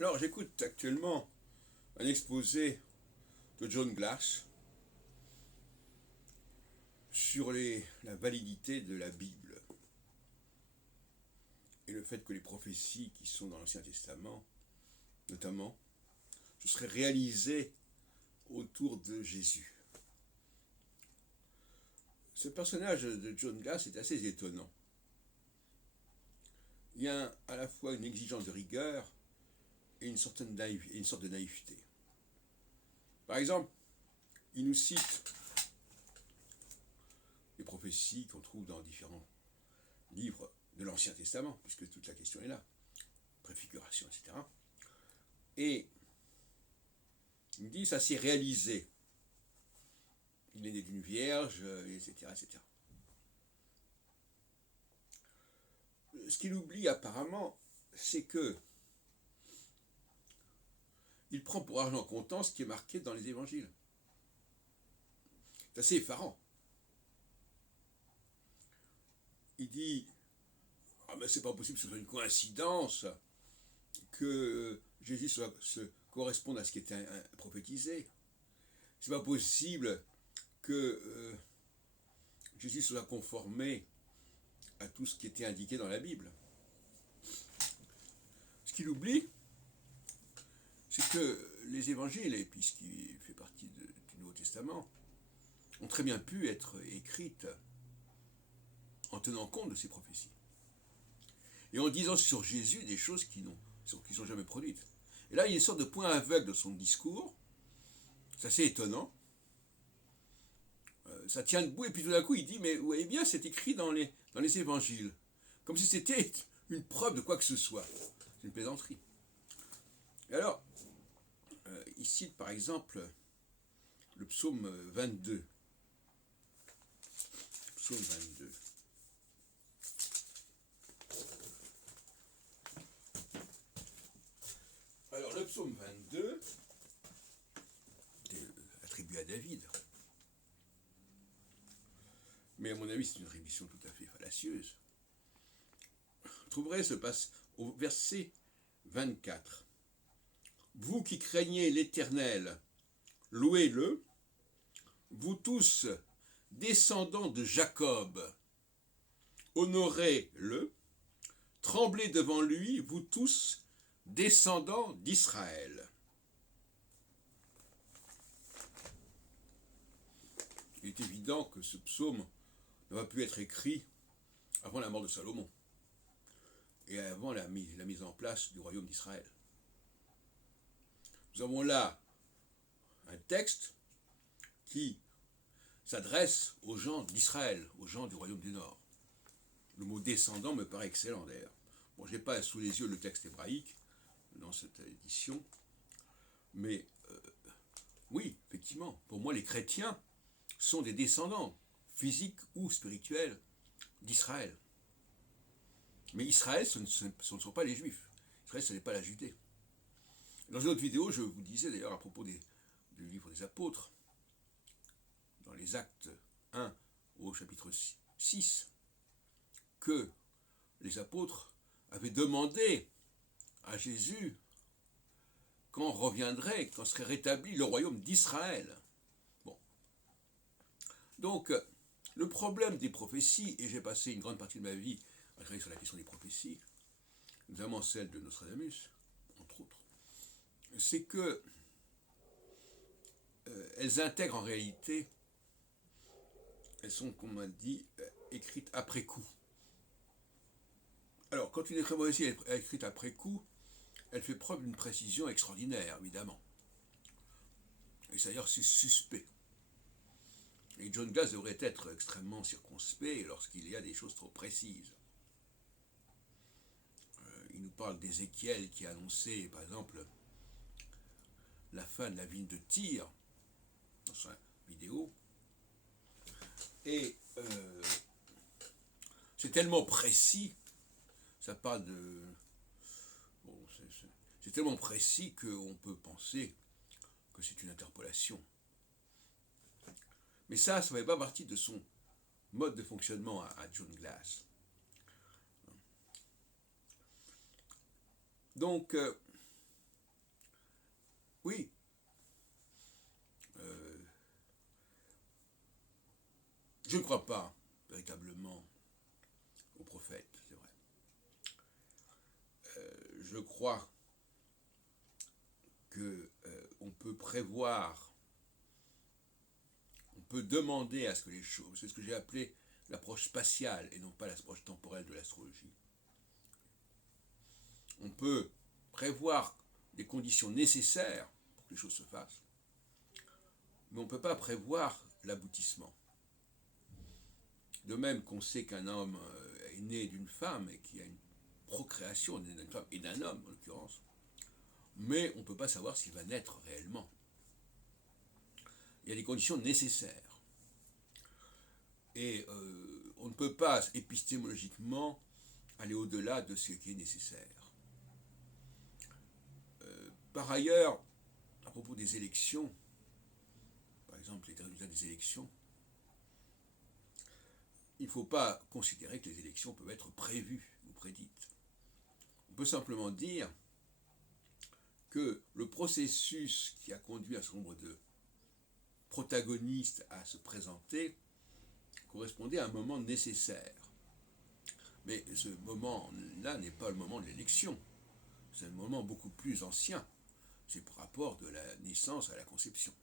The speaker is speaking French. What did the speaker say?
Alors, j'écoute actuellement un exposé de John Glass sur la validité de la Bible et le fait que les prophéties qui sont dans l'Ancien Testament, notamment, se seraient réalisées autour de Jésus. Ce personnage de John Glass est assez étonnant. Il y a à la fois une exigence de rigueur et une sorte de naïveté. Par exemple, il nous cite les prophéties qu'on trouve dans différents livres de l'Ancien Testament, puisque toute la question est là, préfiguration, etc. Et il me dit, ça s'est réalisé. Il est né d'une vierge, etc., etc. Ce qu'il oublie apparemment, c'est que il prend pour argent comptant ce qui est marqué dans les évangiles. C'est assez effarant. Il dit, ah ben c'est pas possible que ce soit une coïncidence que Jésus se corresponde à ce qui était prophétisé. C'est pas possible que Jésus soit conformé à tout ce qui était indiqué dans la Bible. Ce qu'il oublie, c'est que les évangiles, et puis ce qui fait partie du Nouveau Testament, ont très bien pu être écrites en tenant compte de ces prophéties. Et en disant sur Jésus des choses qui ne sont jamais produites. Et là, il y a une sorte de point aveugle de son discours. C'est assez étonnant. Ça tient debout, et puis tout d'un coup, il dit, mais vous voyez bien, c'est écrit dans les évangiles. Comme si c'était une preuve de quoi que ce soit. C'est une plaisanterie. Et alors, il cite par exemple le psaume 22. Psaume 22. Alors, le psaume 22 est attribué à David. Mais à mon avis, c'est une attribution tout à fait fallacieuse. Vous trouverez ce passe au verset 24. Vous qui craignez l'Éternel, louez-le, vous tous, descendants de Jacob, honorez-le, tremblez devant lui, vous tous, descendants d'Israël. Il est évident que ce psaume n'a pas pu être écrit avant la mort de Salomon et avant la mise en place du royaume d'Israël. Nous avons là un texte qui s'adresse aux gens d'Israël, aux gens du royaume du Nord. Le mot descendant me paraît excellent d'ailleurs. Bon, je n'ai pas sous les yeux le texte hébraïque dans cette édition, mais oui, effectivement, pour moi les chrétiens sont des descendants, physiques ou spirituels, d'Israël. Mais Israël, ce ne sont pas les Juifs. Israël, ce n'est pas la Judée. Dans une autre vidéo, je vous disais d'ailleurs à propos du livre des apôtres, dans les actes 1 au chapitre 6, que les apôtres avaient demandé à Jésus quand reviendrait, quand serait rétabli le royaume d'Israël. Bon. Donc, le problème des prophéties, et j'ai passé une grande partie de ma vie à travailler sur la question des prophéties, notamment celle de Nostradamus, entre autres, c'est que elles intègrent en réalité, elles sont, comme on dit, écrites après coup. Alors, quand une prophétie est écrite après coup, elle fait preuve d'une précision extraordinaire, évidemment. Et d'ailleurs, c'est suspect. Et John Glass devrait être extrêmement circonspect lorsqu'il y a des choses trop précises. Il nous parle d'Ézéchiel qui a annoncé, par exemple, la fin de la ville de Tyr, dans sa vidéo. Et c'est tellement précis, ça parle de... Bon, c'est tellement précis qu'on peut penser que c'est une interpolation. Mais ça ne fait pas partie de son mode de fonctionnement à John Glass. Donc, oui, euh, je ne crois pas véritablement aux prophètes, c'est vrai. Je crois que on peut prévoir, on peut demander à ce que les choses, c'est ce que j'ai appelé l'approche spatiale et non pas l'approche temporelle de l'astrologie. On peut prévoir des conditions nécessaires pour que les choses se fassent, mais on ne peut pas prévoir l'aboutissement. De même qu'on sait qu'un homme est né d'une femme et qu'il y a une procréation d'une femme et d'un homme en l'occurrence, mais on ne peut pas savoir s'il va naître réellement. Il y a des conditions nécessaires. Et on ne peut pas épistémologiquement aller au-delà de ce qui est nécessaire. Par ailleurs, à propos des élections, par exemple les résultats des élections, il ne faut pas considérer que les élections peuvent être prévues ou prédites. On peut simplement dire que le processus qui a conduit un certain nombre de protagonistes à se présenter correspondait à un moment nécessaire. Mais ce moment-là n'est pas le moment de l'élection. C'est un moment beaucoup plus ancien. C'est par rapport de la naissance à la conception.